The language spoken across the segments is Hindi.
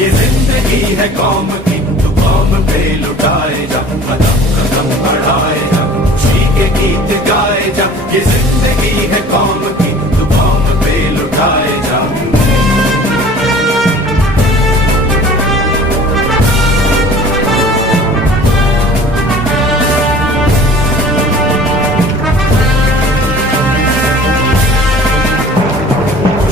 ये जिंदगी है कौम की, तो कौम पे लुटाए जा, कदम कदम बढ़ाए जा, खुशी के गीत गाए जा। ये जिंदगी है कौम की, तो कौम पे लुटाए जा।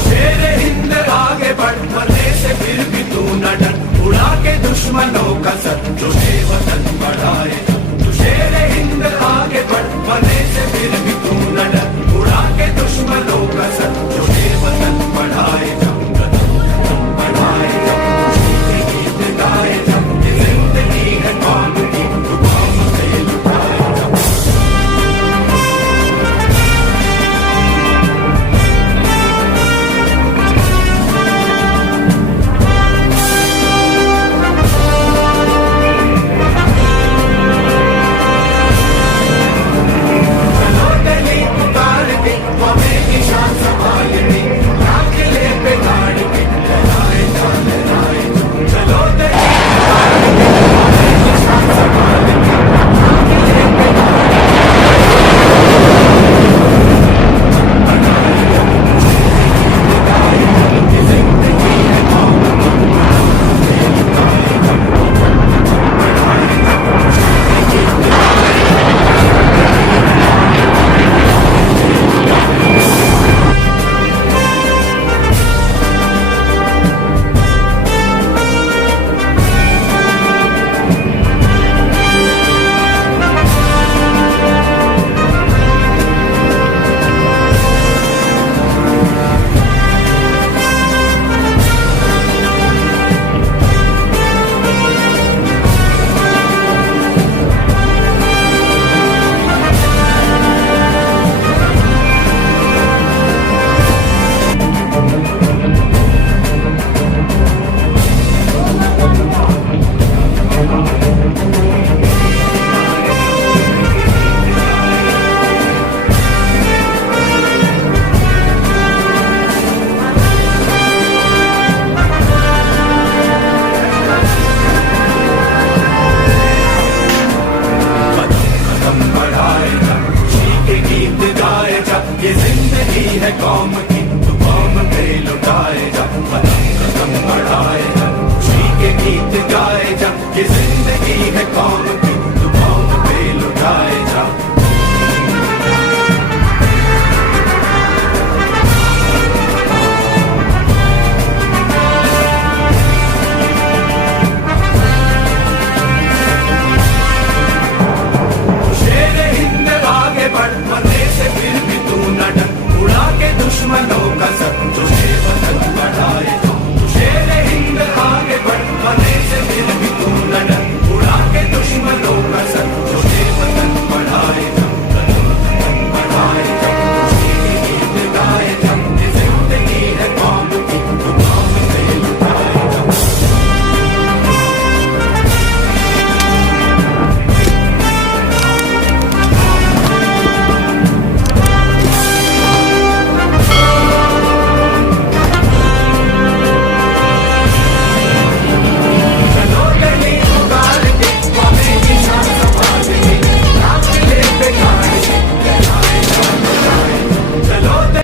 शेरे हिंद आगे बढ़, मरने से फिर भी तू न डर, उड़ा के दुश्मनों का सर, जो वतन बढ़ाए। तू शेरे हिंद आगे